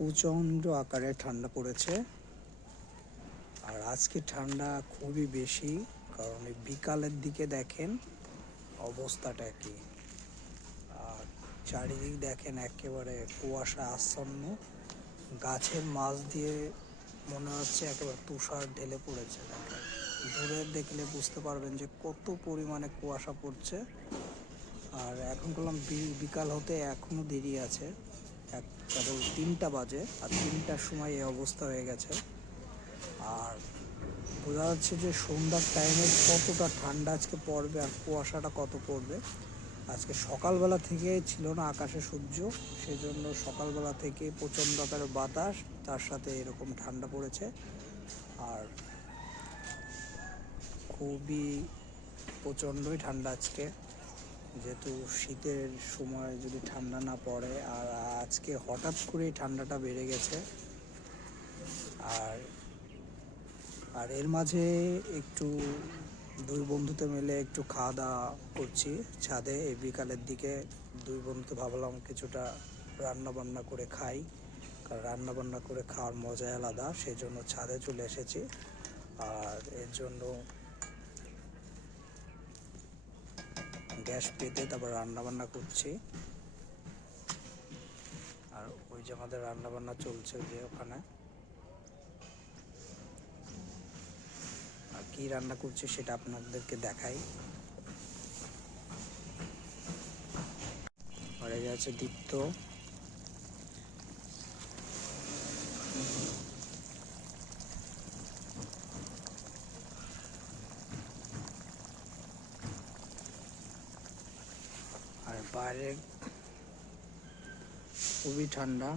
প্রচণ্ড আকারে ঠান্ডা পড়েছে। আর আজকে ঠান্ডা খুবই বেশি, কারণ এই বিকালের দিকে দেখেন অবস্থাটা কি। আর চারিদিক দেখেন একেবারে কুয়াশা আচ্ছন্ন, গাছের মাছ দিয়ে মনে হচ্ছে একেবারে তুষার ঢেলে পড়েছে। দেখেন দূরে দেখলে বুঝতে পারবেন যে কত পরিমাণে কুয়াশা পড়ছে। আর এখন বললাম বিকাল হতে এখনও দেরি আছে, কেবল 3টা বাজে, আর 3টার সময় এই অবস্থা হয়ে গেছে। আর বোঝা যাচ্ছে যে সন্ধ্যার টাইমে কতটা ঠান্ডা আজকে পড়বে আর কুয়াশাটা কত পড়বে। আজকে সকালবেলা থেকে ছিল না আকাশে সূর্য, সেজন্য সকালবেলা থেকে প্রচণ্ড আকারে বাতাস, তার সাথে এরকম ঠান্ডা পড়েছে। আর খুবই প্রচণ্ডই ঠান্ডা আজকে, যেহেতু শীতের সময় যদি ঠান্ডা না পড়ে, আর আজকে হঠাৎ করেই ঠান্ডাটা বেড়ে গেছে। আর এর মাঝে একটু দুই বন্ধুতে মিলে একটু খাওয়া দাওয়া করছি ছাদে। এই বিকালের দিকে দুই বন্ধু ভাবলাম কিছুটা রান্না বান্না করে খাই, কারণ রান্না বান্না করে খাওয়ার মজাই আলাদা, সেই জন্য ছাদে চলে এসেছি। আর এর জন্য গ্যাস পেতে তারপর রান্না বান্না করছি। আর ওই যে আমাদের রান্না বান্না চলছে যে ওখানে, আর কি রান্না করছি সেটা আপনাদেরকে দেখাই। আর এই আছে দীপ্ত, আর বাইরে খুবই ঠান্ডা।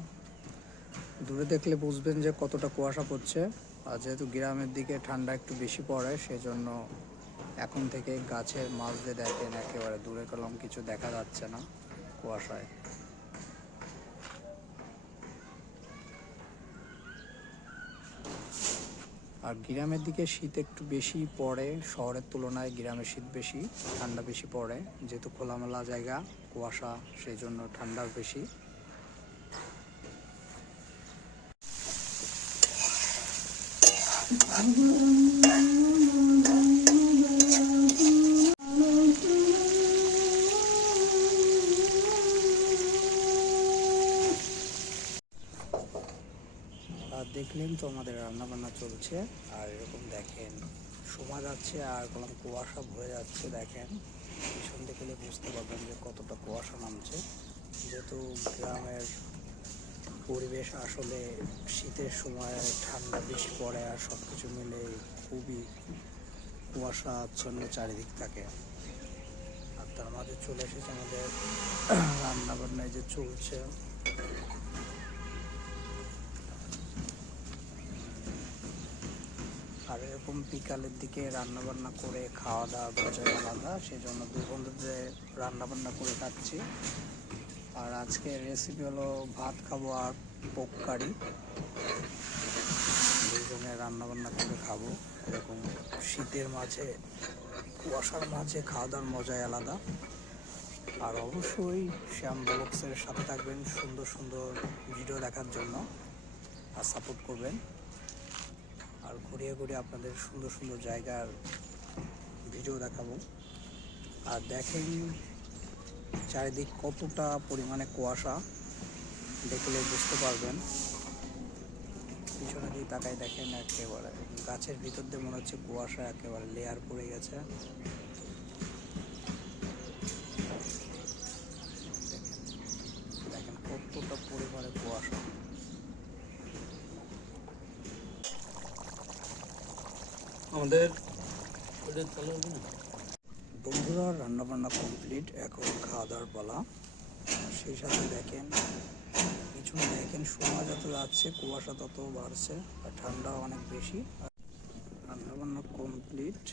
দূরে দেখলে বুঝবেন যে কতটা কুয়াশা পড়ছে। আর যেহেতু গ্রামের দিকে ঠান্ডা একটু বেশি পড়ে, সেজন্য এখন থেকে গাছের মাছ দিয়ে দেখেন একেবারে দূরে কলম কিছু দেখা যাচ্ছে না কুয়াশায়। আর গ্রামের দিকে শীত একটু বেশি পড়ে, শহরের তুলনায় গ্রামে শীত বেশি, ঠান্ডা বেশি পড়ে, যেহেতু খোলামেলা জায়গা, কুয়াশা, সেই জন্য ঠান্ডা বেশি। আর দেখলেন তো আমাদের রান্না বান্না চলছে। আর এরকম দেখেন সময় যাচ্ছে আর কোনো কুয়াশা ভরে যাচ্ছে। দেখেন পিছন দেখলে বুঝতে পারবেন যে কতটা কুয়াশা নামছে। যেহেতু গ্রামের পরিবেশ আসলে শীতের সময় ঠান্ডা বেশি পড়ে, আর সব কিছু মিলে খুবই কুয়াশা আচ্ছন্ন চারিদিক থাকে। আর তার মাঝে চলে এসেছে আমাদের রান্না বান্নায় যে চলছে। আর এরকম বিকালের দিকে রান্না বান্না করে খাওয়া দাওয়া মজাই আলাদা, সেই জন্য দুই বন্ধুদের রান্না বান্না করে খাচ্ছি। আর আজকের রেসিপি হলো ভাত খাবো আর পোক কারি, দুজনে রান্না বান্না করে খাবো। এরকম শীতের মাঝে, কুয়াশার মাঝে খাওয়া দাওয়ার মজাই আলাদা। আর অবশ্যই শ্যাম ব্লগসের সাথে থাকবেন সুন্দর সুন্দর ভিডিও দেখার জন্য, আর সাপোর্ট করবেন। আর ঘুরিয়ে ঘুরিয়ে আপনাদের সুন্দর সুন্দর জায়গার ভিডিও দেখাবো। আর দেখেন চারিদিক কতটা পরিমাণে কুয়াশা, দেখলে বুঝতে পারবেন। পিছনে দিয়ে তাকায় দেখেন একেবারে গাছের ভিতর দিয়ে মনে হচ্ছে কুয়াশা একেবারে লেয়ার পড়ে গেছে। দেখেন কতটা পরিমাণে কুয়াশা। আমাদের বন্ধুরা রান্না বান্না কমপ্লিট, এখন খাওয়া দাওয়ার পালা। সেই সাথে দেখেন পিছনে দেখেন সময় যত যাচ্ছে কুয়াশা তত বাড়ছে, আর ঠান্ডা অনেক বেশি। রান্না বান্না কমপ্লিট।